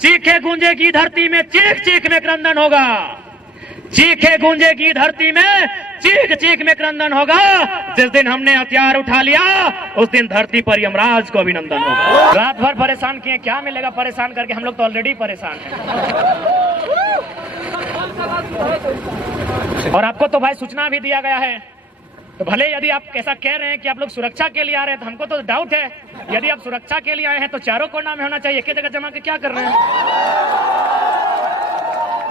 चीखे गूंजे की धरती में चीख चीख में क्रंदन होगा, चीखे गूंजे की धरती में चीख चीख में क्रंदन होगा। जिस दिन हमने हथियार उठा लिया उस दिन धरती पर यमराज को अभिनंदन होगा। रात भर परेशान किए, क्या मिलेगा परेशान करके, हम लोग तो ऑलरेडी परेशान हैं। और आपको तो भाई सूचना भी दिया गया है, तो भले यदि आप ऐसा कह रहे हैं कि आप लोग सुरक्षा के लिए आ रहे हैं, तो हमको तो डाउट है। यदि आप सुरक्षा के लिए आए हैं तो चारों कोना में होना चाहिए, एक ही जगह जमा के क्या कर रहे हैं?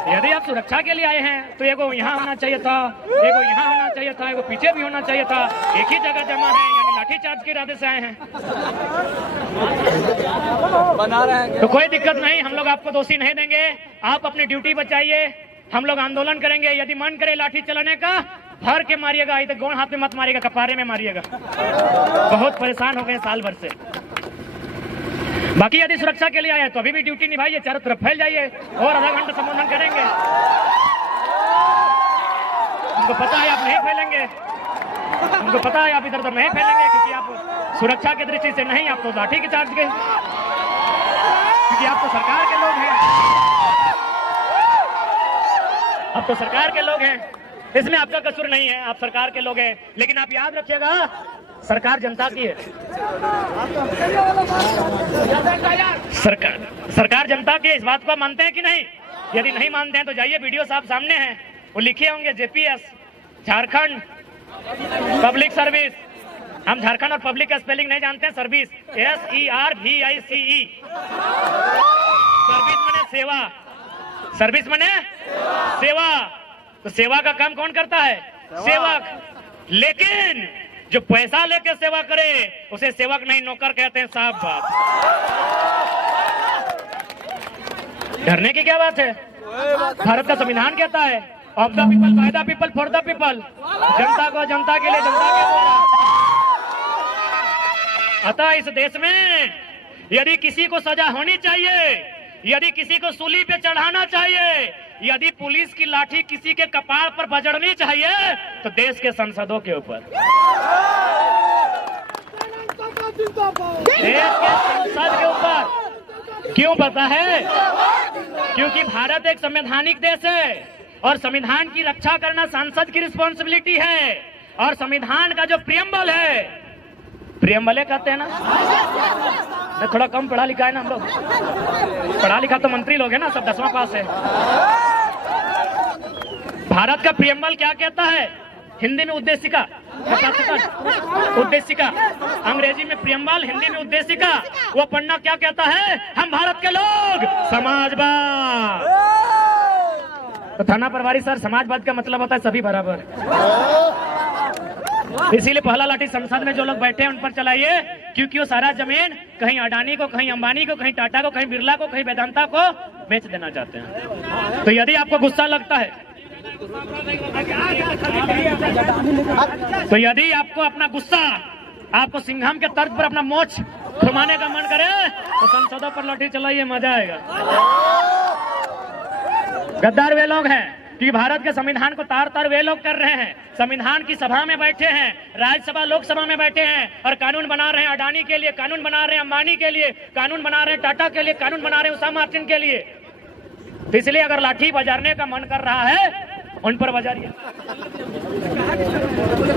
यदि आप सुरक्षा के लिए आए हैं तो एगो यहाँ होना चाहिए था, एगो यहाँ होना चाहिए था, एगो पीछे भी होना चाहिए था। एक ही जगह जमा है, यानी लाठीचार्ज के इरादे से आए हैं। बना रहे हैं तो कोई दिक्कत नहीं, हम लोग आपको दोषी नहीं देंगे। आप अपनी ड्यूटी बचाइए, हम लोग आंदोलन करेंगे। यदि मन करे लाठी चलाने का, भर के मारिएगा, इधर गोड़ हाथ में मत मारिएगा, कपारे में मारिएगा। बहुत परेशान हो गए साल भर से। बाकी यदि सुरक्षा के लिए आए तो अभी भी ड्यूटी निभाइए, चारों तरफ फैल जाइए और आधा घंटा संबोधन करेंगे। उनको पता है आप नहीं फैलेंगे, उनको पता है आप इधर उधर नहीं फैलेंगे, क्योंकि आप सुरक्षा की दृष्टि से नहीं, आप तो लाठी के चार्ज के, क्योंकि आप तो सरकार के लोग हैं, आप तो सरकार के लोग हैं। इसमें आपका कसूर नहीं है, आप सरकार के लोग हैं। लेकिन आप याद रखिएगा, सरकार जनता की है। सरकार जनता की, इस बात को मानते हैं कि नहीं? यदि नहीं मानते हैं तो जाइए, वीडियो साहब सामने हैं, वो लिखे होंगे जेपीएस, झारखंड पब्लिक सर्विस। हम झारखंड और पब्लिक का स्पेलिंग नहीं जानते हैं, सर्विस SERVICE। सर्विस माने सेवा, सर्विस माने सेवा। तो सेवा का काम कौन करता है? सेवक। लेकिन जो पैसा लेके सेवा करे उसे सेवक नहीं नौकर कहते हैं। साफ बात, डरने की क्या बात है? भारत का संविधान कहता है of the people, by the people, for the people. जनता को जनता के लिए, जनता के द्वारा। अतः इस देश में यदि किसी को सजा होनी चाहिए, यदि किसी को सूली पे चढ़ाना चाहिए, यदि पुलिस की लाठी किसी के कपार पर बजड़नी चाहिए, तो देश के संसदों के ऊपर, देश के संसद के ऊपर। क्यों पता है? क्योंकि भारत एक संवैधानिक देश है और संविधान की रक्षा करना सांसद की रिस्पॉन्सिबिलिटी है। और संविधान का जो प्रियम्बल है, प्रियम्बल कहते हैं ना, थोड़ा कम पढ़ा लिखा है ना हम लोग, पढ़ा लिखा तो मंत्री लोग है ना, सब 10वां पास है। भारत का प्रियम्बल क्या कहता है? हिंदी में उद्देशिका, उद्देशिका, अंग्रेजी में प्रियम्बल, हिंदी में उद्देशिका। वो पढ़ना क्या कहता है? हम भारत के लोग समाजवाद। तो थाना प्रभारी सर, समाजवाद का मतलब होता है सभी बराबर। इसीलिए पहला लाठी संसद में जो लोग बैठे हैं उन पर चलाइए, क्योंकि वो सारा जमीन कहीं अडानी को, कहीं अंबानी को, कहीं टाटा को, कहीं बिरला को, कहीं वेदांता को बेच देना चाहते हैं। तो यदि आपको गुस्सा लगता है, तो यदि आपको अपना गुस्सा, आपको सिंघम के तर्ज पर अपना मोछ घुमाने का मन करे, तो संसदों पर लाठी चलाइए, मजा आएगा। गद्दार वे लोग हैं कि भारत के संविधान को तार तार वे लोग कर रहे हैं। संविधान की सभा में बैठे हैं, राज्यसभा लोकसभा में बैठे हैं और कानून बना रहे हैं अडानी के लिए, कानून बना रहे हैं अंबानी के लिए, कानून बना रहे हैं टाटा के लिए, कानून बना रहे हैं उषा मार्टिन के लिए। तो इसलिए अगर लाठी बजाने का मन कर रहा है, उन पर बजाइए।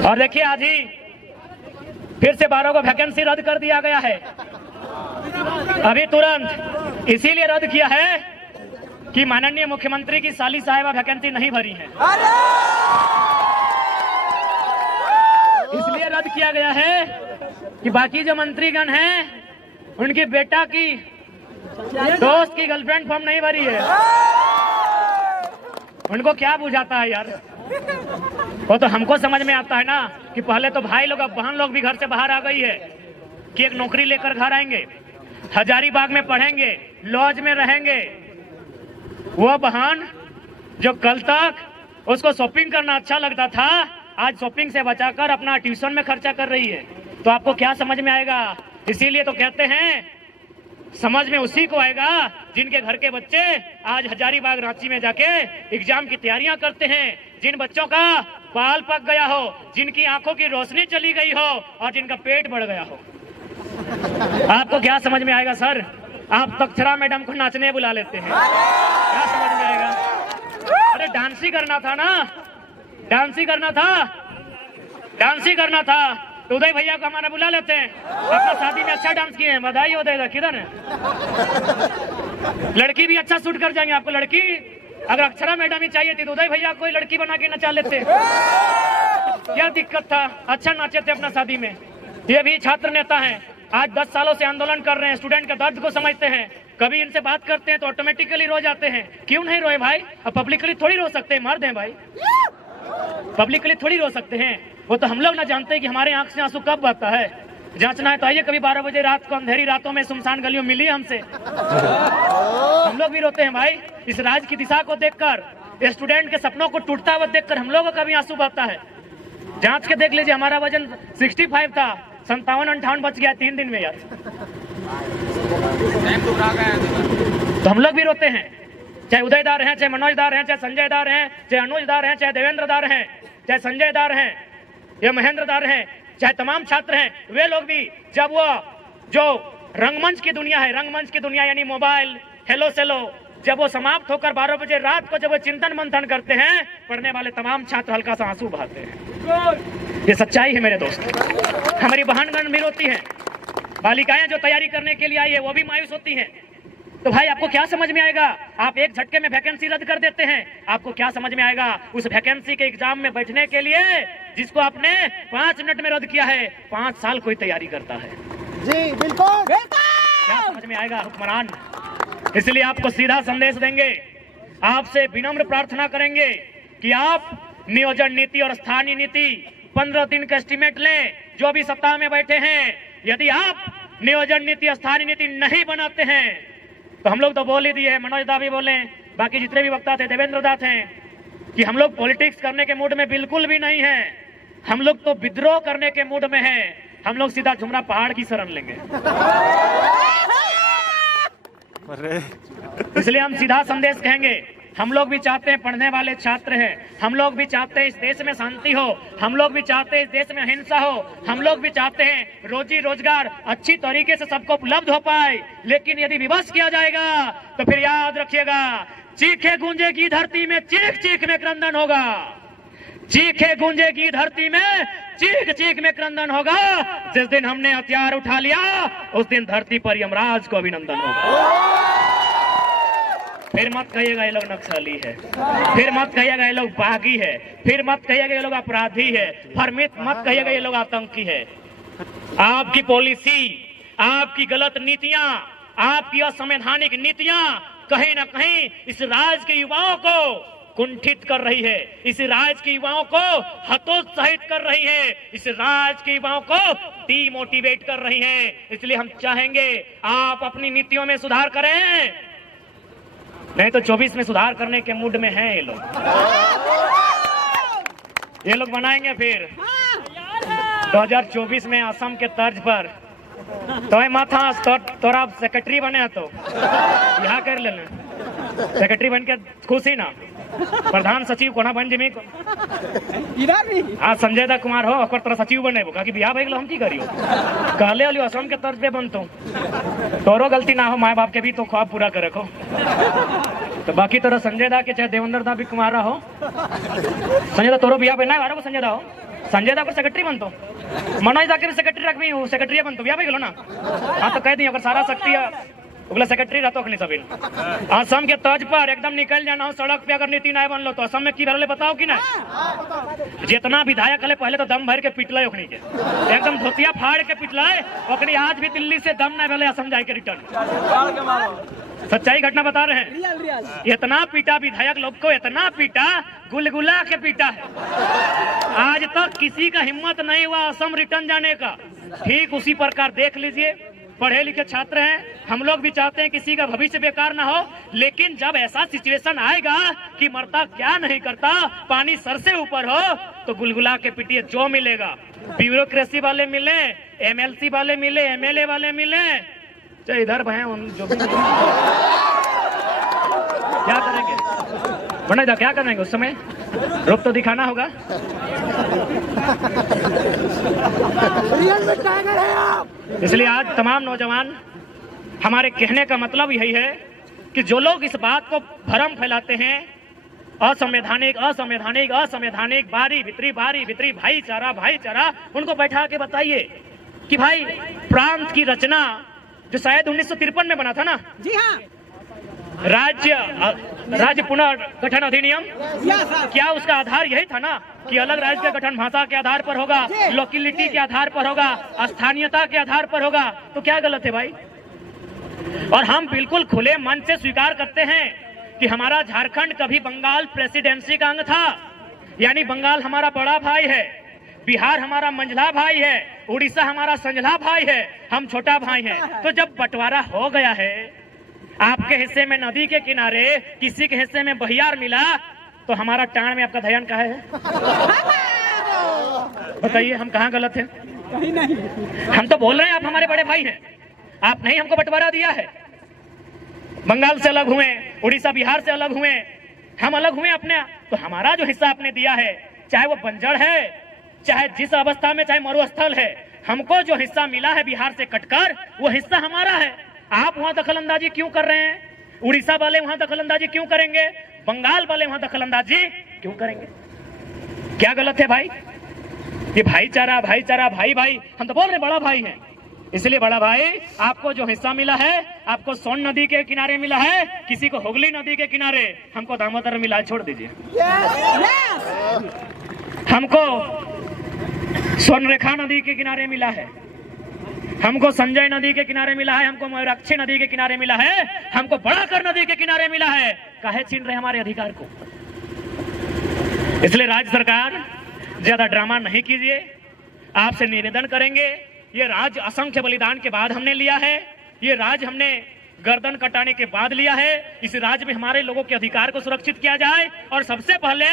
और देखिए, आज ही फिर से 12 को वैकेंसी रद्द कर दिया गया है, अभी तुरंत। इसीलिए रद्द किया है कि माननीय मुख्यमंत्री की साली साहिबा वैकेंसी नहीं भरी है, इसलिए रद्द किया गया है कि बाकी जो मंत्रीगण हैं उनकी बेटा की दोस्त की गर्लफ्रेंड फॉर्म नहीं भरी है। उनको क्या बुझाता है यार? वो तो हमको समझ में आता है ना कि पहले तो भाई लोग, अब बहन लोग भी घर से बाहर आ गई है कि एक नौकरी लेकर घर आएंगे, हजारीबाग में पढ़ेंगे, लॉज में रहेंगे। वो बहन जो कल तक उसको शॉपिंग करना अच्छा लगता था, आज शॉपिंग से बचाकर अपना ट्यूशन में खर्चा कर रही है। तो आपको क्या समझ में आएगा? इसीलिए तो कहते हैं समझ में उसी को आएगा जिनके घर के बच्चे आज हजारीबाग रांची में जाके एग्जाम की तैयारियां करते हैं, जिन बच्चों का बाल पक गया हो, जिनकी आंखों की रोशनी चली गई हो और जिनका पेट बढ़ गया हो। आपको क्या समझ में आएगा सर? आप तक्षरा मैडम को नाचने बुला लेते हैं, क्या समझ में आएगा? अरे डांस ही करना था ना, डांस ही करना था, डांस ही करना था। तो उदय भैया को हमारा बुला लेते हैं, अपना शादी में अच्छा डांस किए हैं, बधाई हो देगा। किधर है लड़की भी अच्छा शूट कर जाएंगे आपको। लड़की अगर अक्षरा मैडम ही चाहिए थी तो उदय भैया कोई लड़की बना के नचा लेते, क्या दिक्कत था? अच्छा नाचे थे अपना शादी में। ये भी छात्र नेता हैं, आज 10 सालों से आंदोलन कर रहे हैं, स्टूडेंट के दर्द को समझते हैं। कभी इनसे बात करते हैं तो ऑटोमेटिकली रो जाते हैं। क्यों नहीं रोए भाई? अब पब्लिकली थोड़ी रो सकते हैं, मर्द हैं भाई, पब्लिकली थोड़ी रो सकते हैं। वो तो हम लोग ना जानते हैं कि हमारे आंख से आंसू कब बहता है। जांचना है तो आइए कभी 12 बजे रात को अंधेरी रातों में सुनसान गलियों मिली हमसे, हम लोग भी रोते हैं भाई। इस राज्य की दिशा को देखकर, स्टूडेंट के सपनों को टूटता हुआ देखकर हम लोगों का भी आंसू बहता है। जांच के देख लीजिए, हमारा वजन 65 था, 57-58 बच गया 3 दिन में यार। तो हम लोग भी रोते हैं, चाहे उदय दार हैं, चाहे मनोज दार हैं, चाहे संजय दार हैं, चाहे अनुज दार हैं, चाहे देवेंद्र दार हैं, चाहे संजय दार हैं या महेंद्र दार हैं, चाहे तमाम छात्र हैं। वे लोग भी जब वो जो रंगमंच की दुनिया है, रंगमंच की दुनिया यानी मोबाइल, हेलो सेलो, जब वो समाप्त होकर 12 बजे रात को जब वो चिंतन मंथन करते हैं, पढ़ने वाले तमाम छात्र हल्का सा आंसू बहाते हैं। ये सच्चाई है मेरे दोस्त। हमारी बहनगण भी रोती हैं, बालिकाएं जो तैयारी करने के लिए आई है वो भी मायूस होती हैं। तो भाई आपको क्या समझ में आएगा? आप एक झटके में वैकेंसी रद्द कर देते हैं, आपको क्या समझ में आएगा? उस वैकेंसी के एग्जाम में बैठने के लिए जिसको आपने 5 मिनट में रद्द किया है, 5 साल कोई तैयारी करता है। जी बिल्कुल, क्या समझ में आएगा हुक्मरान? इसलिए आपको सीधा संदेश देंगे, आपसे विनम्र प्रार्थना करेंगे कि आप नियोजन नीति और स्थानीय नीति 15 दिन का एस्टीमेट लें। जो भी सत्ता में बैठे हैं, यदि आप नियोजन नीति स्थानीय नीति नहीं बनाते हैं तो हम लोग तो बोल ही दिए हैं, मनोज दा भी बोले, बाकी जितने भी वक्ता थे, देवेंद्र दा थे, कि हम लोग पॉलिटिक्स करने के मूड में बिल्कुल भी नहीं है। हम लोग तो विद्रोह करने के मूड में हैं। हम लोग सीधा झुमरा पहाड़ की शरण लेंगे। इसलिए हम सीधा संदेश कहेंगे, हम लोग भी चाहते हैं, पढ़ने वाले छात्र हैं, हम लोग भी चाहते हैं इस देश में शांति हो, हम लोग भी चाहते हैं इस देश में अहिंसा हो, हम लोग भी चाहते हैं रोजी रोजगार अच्छी तरीके से सबको उपलब्ध हो पाए। लेकिन यदि विवश किया जाएगा तो फिर याद रखिएगा, चीखे गूंजेगी धरती में, चीख चीख में क्रंदन होगा। चीखे गूंजेगी धरती में, चीख चीख में क्रंदन होगा। जिस दिन हमने हथियार उठा लिया उस दिन धरती पर यमराज को अभिनंदन होगा। फिर मत कहिएगा ये लोग नक्सली है, फिर मत कहिएगा ये लोग बागी है, फिर मत कहिएगा ये लोग अपराधी है, फिर मत कहिएगा ये लोग आतंकी है। आपकी पॉलिसी, आपकी गलत नीतियां, आपकी असंवैधानिक नीतियां कहीं ना कहीं इस राज्य के युवाओं को कुंठित कर रही है, इस राज्य के युवाओं को हतोत्साहित कर रही है, इस राज्य के युवाओं को डीमोटिवेट कर रही है। इसलिए हम चाहेंगे आप अपनी नीतियों में सुधार करें, नहीं तो 24 में सुधार करने के मूड में हैं ये लोग बनाएंगे फिर 2024 में असम के तर्ज पर। तो माथा तोरा सेक्रेटरी बने तो यहाँ कर लेना, सेक्रेटरी बन के खुशी ना, प्रधान सचिव कोना बन जमी आज संजय दा कुमार हो और तोरा सचिव बने कि बिहार भैया हम की करियो, कहले वाली असम के तर्ज पे बनतो, तोरो गलती ना हो, माए बाप के भी तो ख्वाब पूरा करे को। तो बाकी तोरा संजय दा के चाहे देवेंद्र दा भी कुमार हो, संजय दा तोरो बिहार बना है, संजय दा हो, संजय दा सेक्रेटरी बनतो, मनोज दा के भी सेक्रेटरी रख भी सेक्रेटरी बनतो, बिहार भाई ना। हाँ तो कह दी अगर सारा शक्ति उगला सेक्रेटरी रहतो अखनी सभी असम के तर्ज पर एकदम निकल जाना हो सड़क पे। अगर नीति नहीं बनलो तो असम में की भरले बताओ कि ना, जितना विधायक हले पहले तो दम भर के पिटले ओखनी के, एकदम धोतिया फाड़ के पिटले ओखनी। आज भी दिल्ली से दम नहीं भले असम जाए के रिटर्न। सच्चाई घटना बता रहे हैं, इतना पीटा विधायक लोग को, इतना पीटा, गुलगुला के पीटा है। आज तक किसी का हिम्मत नहीं हुआ असम रिटर्न जाने का। ठीक उसी प्रकार देख लीजिए, पढ़े लिखे छात्र हैं, हम लोग भी चाहते हैं किसी का भविष्य बेकार ना हो, लेकिन जब ऐसा सिचुएशन आएगा कि मरता क्या नहीं करता, पानी सर से ऊपर हो, तो गुलगुला के पिटिए। जो मिलेगा, ब्यूरोक्रेसी वाले मिले, एमएलसी वाले मिले, एमएलए वाले मिले, चाहे इधर भय जो भी क्या करेंगे बने, क्या करेंगे उस समय, रूप तो दिखाना होगा। इसलिए आज तमाम नौजवान हमारे कहने का मतलब यही है कि जो लोग इस बात को भ्रम फैलाते हैं, असंवैधानिक असंवैधानिक असंवैधानिक, बारी भितरी भाईचारा, उनको बैठा के बताइए कि भाई प्रांत की रचना जो शायद 1953 में बना था ना, जी हाँ, राज्य पुनर्गठन अधिनियम, क्या उसका आधार यही था ना कि अलग राज्य का गठन भाषा के आधार पर होगा, लोकेलिटी के आधार पर होगा, स्थानीयता के आधार पर होगा? तो क्या गलत है भाई? और हम बिल्कुल खुले मन से स्वीकार करते हैं कि हमारा झारखंड कभी बंगाल प्रेसिडेंसी का अंग था, यानी बंगाल हमारा बड़ा भाई है, बिहार हमारा मंझला भाई है, उड़ीसा हमारा संझला भाई है, हम छोटा भाई हैं। तो जब बंटवारा हो गया है, आपके हिस्से में नदी के किनारे, किसी के हिस्से में बहियार मिला, तो हमारा टाण में आपका ध्यान कहाँ है? बताइए, हम कहाँ गलत हैं? कहीं नहीं। हम तो बोल रहे हैं आप हमारे बड़े भाई हैं, आप नहीं हमको बंटवारा दिया है। बंगाल से अलग हुए, उड़ीसा बिहार से अलग हुए, हम अलग हुए अपने, तो हमारा जो हिस्सा आपने दिया है, चाहे वो बंजर है, चाहे जिस अवस्था में, चाहे मरुस्थल है, हमको जो हिस्सा मिला है बिहार से कटकर, वो हिस्सा हमारा है। आप वहां दखलंदाजी क्यों कर रहे हैं? उड़ीसा वाले वहां दखलंदाजी क्यों करेंगे? बंगाल वाले वहां दखलंदाजी क्यों करेंगे? क्या गलत है भाई? ये भाईचारा भाई, हम तो बोल रहे बड़ा भाई हैं, इसलिए बड़ा भाई आपको जो हिस्सा मिला है, आपको सोन नदी के किनारे मिला है, किसी को हुगली नदी के किनारे, हमको दामोदर मिला है, छोड़ दीजिए। हमको स्वर्णरेखा नदी के किनारे मिला है, हमको संजय नदी के किनारे मिला है, हमको मयूराक्षी नदी के किनारे मिला है, हमको बड़ाकर नदी के किनारे मिला है। काहे छीन रहे हमारे अधिकार को? इसलिए राज्य सरकार ज्यादा ड्रामा नहीं कीजिए, आपसे निवेदन करेंगे। ये राज्य असंख्य बलिदान के बाद हमने लिया है, ये राज्य हमने गर्दन कटाने के बाद लिया है। इस राज्य में हमारे लोगों के अधिकार को सुरक्षित किया जाए, और सबसे पहले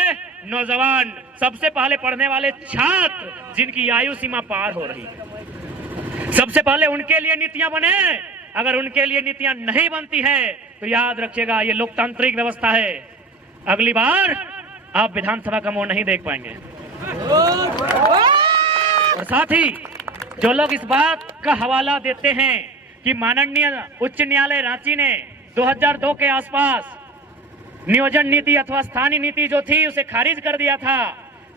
नौजवान, सबसे पहले पढ़ने वाले छात्र जिनकी आयु सीमा पार हो रही है, सबसे पहले उनके लिए नीतियां बने। अगर उनके लिए नीतियां नहीं बनती है तो याद रखिएगा, ये लोकतांत्रिक व्यवस्था है, अगली बार आप विधानसभा का मुंह नहीं देख पाएंगे। और साथ ही जो लोग इस बात का हवाला देते हैं कि माननीय उच्च न्यायालय रांची ने 2002 के आसपास नियोजन नीति अथवा स्थानीय नीति जो थी उसे खारिज कर दिया था,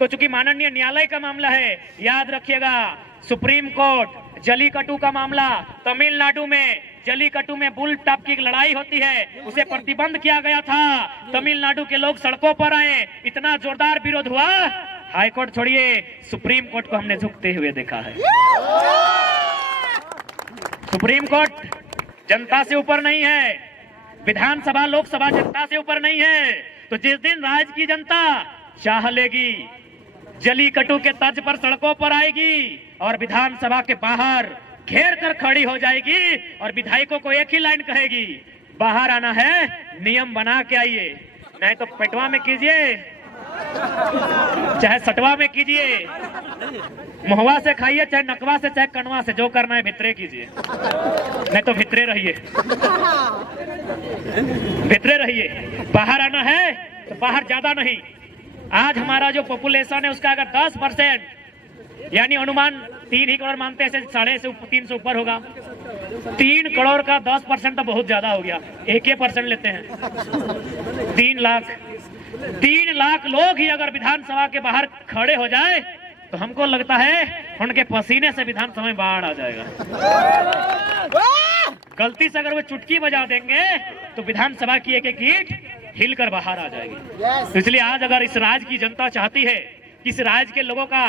तो चूंकि माननीय न्यायालय का मामला है, याद रखिएगा सुप्रीम कोर्ट जलीकट्टू का मामला, तमिलनाडु में जलीकट्टू में बुल टॉप की लड़ाई होती है, उसे प्रतिबंध किया गया था, तमिलनाडु के लोग सड़कों पर आए, इतना जोरदार विरोध हुआ, हाईकोर्ट छोड़िए सुप्रीम कोर्ट को हमने झुकते हुए देखा है। सुप्रीम कोर्ट जनता से ऊपर नहीं है, विधानसभा लोकसभा जनता से ऊपर नहीं है। तो जिस दिन राज्य की जनता चाह लेगी, जलीकट्टू के तर्ज पर सड़कों पर आएगी और विधानसभा के बाहर घेर कर खड़ी हो जाएगी और विधायकों को एक ही लाइन कहेगी, बाहर आना है, नियम बना के आइए, नहीं तो पेटवा में कीजिए, चाहे सटवा में कीजिए, मुहवा से खाइए, चाहे नकवा से, चाहे कनवा से, जो करना है भितरे कीजिए, नहीं तो भितरे रहिए, भितरे रहिए। बाहर आना है तो बाहर ज्यादा नहीं। आज हमारा जो पॉपुलेशन है उसका अगर 10%, यानी अनुमान 3 ही करोड़ मानते हैं, 3.5 से ऊपर होगा, 3 करोड़ का 10% तो बहुत ज्यादा हो गया, 1% लेते हैं, 3 लाख लोग ही अगर विधानसभा के बाहर खड़े हो जाए तो हमको लगता है उनके पसीने से विधानसभा में बाढ़ आ जाएगा। गलती से अगर वो चुटकी बजा देंगे तो विधानसभा की एक एक ईंट हिलकर बाहर आ जाएगी। इसलिए आज अगर इस राज्य की जनता चाहती है कि इस राज्य के लोगों का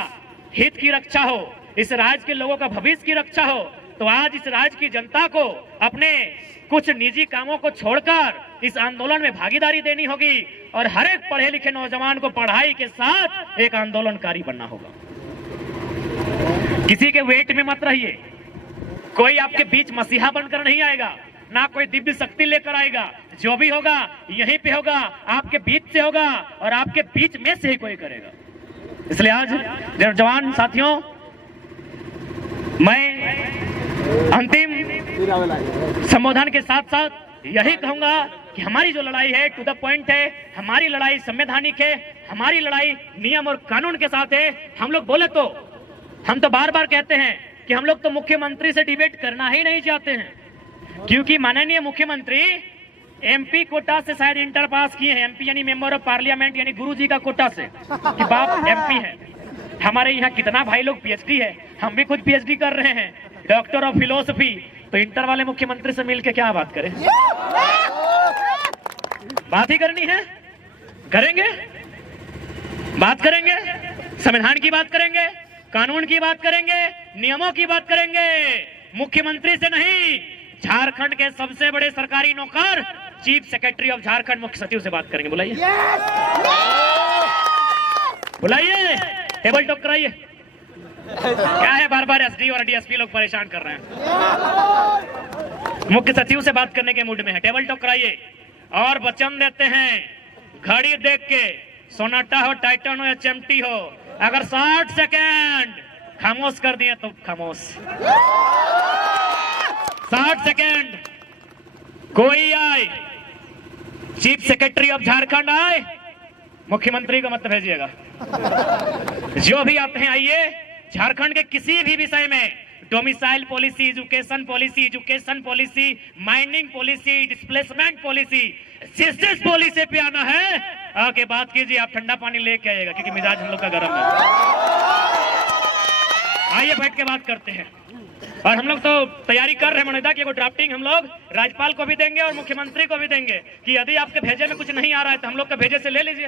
हित की रक्षा हो, इस राज्य के लोगों का भविष्य की रक्षा हो, तो आज इस राज्य की जनता को अपने कुछ निजी कामों को छोड़कर इस आंदोलन में भागीदारी देनी होगी और हर एक पढ़े लिखे नौजवान को पढ़ाई के साथ एक आंदोलनकारी बनना होगा। किसी के वेट में मत रहिए, कोई आपके बीच मसीहा बनकर नहीं आएगा, ना कोई दिव्य शक्ति लेकर आएगा, जो भी होगा यहीं पे होगा, आपके बीच से होगा और आपके बीच में से ही कोई करेगा। इसलिए आज जवान साथियों, मैं अंतिम संबोधन के साथ साथ यही कहूंगा कि हमारी जो लड़ाई है टू द पॉइंट है, हमारी लड़ाई संवैधानिक है, हमारी लड़ाई नियम और कानून के साथ है। हम लोग बोले तो, हम तो बार बार कहते हैं कि हम लोग तो मुख्यमंत्री से डिबेट करना ही नहीं चाहते हैं, क्योंकि माननीय मुख्यमंत्री एमपी कोटा से शायद इंटर पास किए हैं। एमपी यानी मेंबर ऑफ पार्लियामेंट, यानी गुरुजी का कोटा से कि बाप एमपी है। हमारे यहाँ कितना भाई लोग पीएचडी है, हम भी खुद पीएचडी कर रहे हैं, डॉक्टर ऑफ फिलोसफी। तो इंटर वाले मुख्यमंत्री से मिलकर क्या बात करें? बात ही करनी है, करेंगे, बात करेंगे, संविधान की बात करेंगे, कानून की बात करेंगे, नियमों की बात करेंगे। मुख्यमंत्री से नहीं, झारखंड के सबसे बड़े सरकारी नौकर चीफ सेक्रेटरी ऑफ झारखंड मुख्य सचिव से बात करेंगे। बुलाइए, बुलाइए, टेबल टॉक कराइए। क्या है बार बार एसडी और डीएसपी लोग परेशान कर रहे हैं? मुख्य सचिव से बात करने के मूड में है, टेबल टॉक कराइए। और वचन देते हैं, घड़ी देख के, सोनाटा हो, टाइटन हो या चमटी हो, अगर 60 सेकेंड खामोश कर दिए तो खामोश। 60 सेकेंड कोई आए, चीफ सेक्रेटरी ऑफ झारखंड आए, मुख्यमंत्री को मत भेजिएगा। जो भी आते हैं आइए। झारखंड के किसी भी विषय में, domicile policy, education policy, mining policy, displacement policy, जिस पॉलिसी पे आना है आके बात कीजिए। आप ठंडा पानी लेके आइएगा क्योंकि मिजाज हम लोग का गर्म है। आइए बैठ के बात करते हैं। और हम लोग तो तैयारी कर रहे हैं मनोदा की, ड्राफ्टिंग हम लोग राज्यपाल को भी देंगे और मुख्यमंत्री को भी देंगे कि यदि आपके भेजे में कुछ नहीं आ रहा है तो हम लोग के भेजे से ले लीजिए।